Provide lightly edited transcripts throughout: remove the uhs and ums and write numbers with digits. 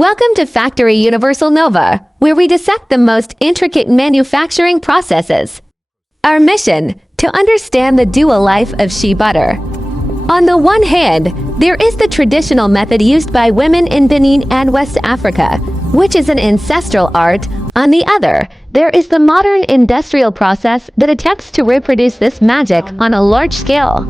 Welcome to Factory Universal Nova, where we dissect the most intricate manufacturing processes. Our mission: to understand the dual life of shea butter. On the one hand, there is the traditional method used by women in Benin and West Africa, which is an ancestral art. On the other, there is the modern industrial process that attempts to reproduce this magic on a large scale.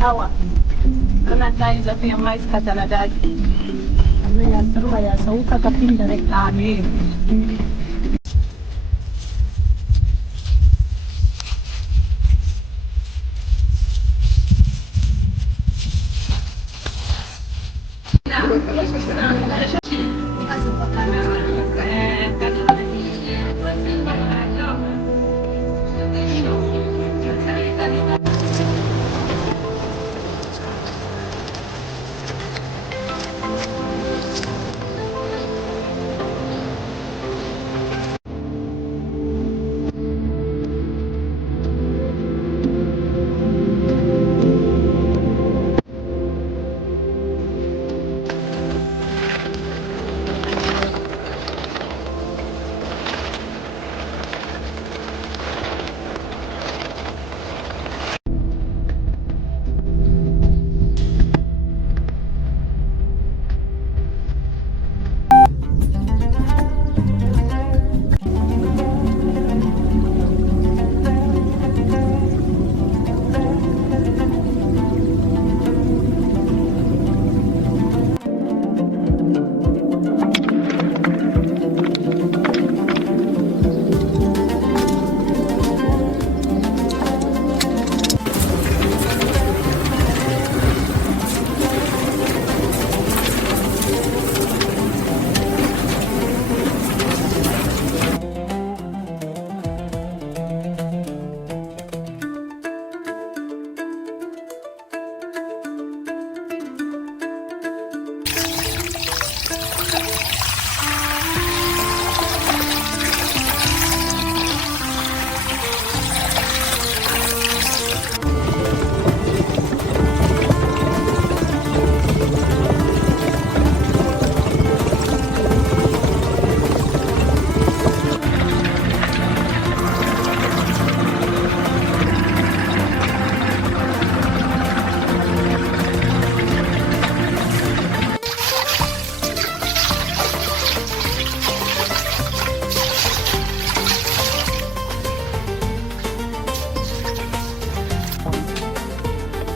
Hawa kana tayo sa mais katanadad ano yan terus sa uka kapinda reklame.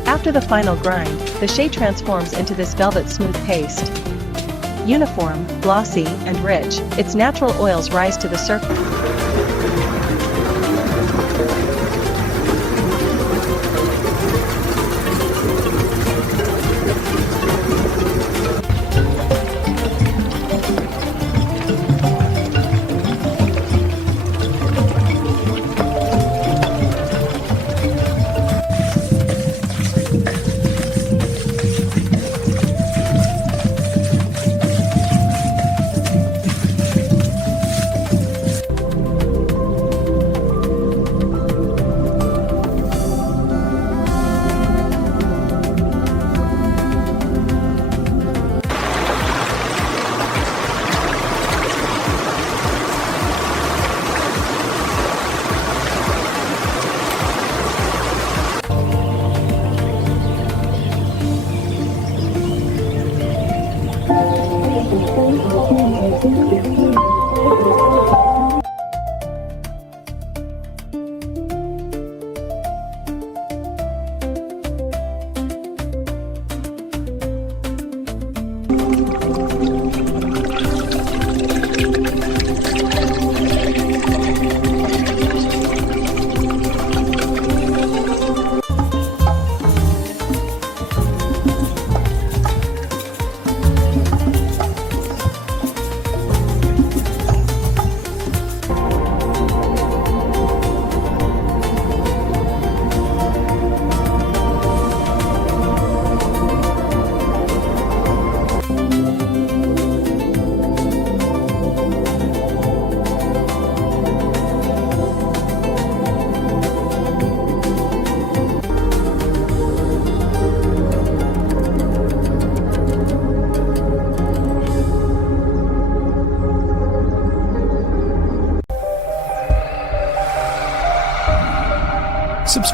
After the final grind, the shea transforms into this velvet smooth paste. Uniform, glossy, and rich, its natural oils rise to the surface.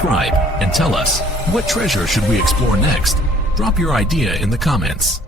subscribe and tell us, what treasure should we explore next? Drop your idea in the comments.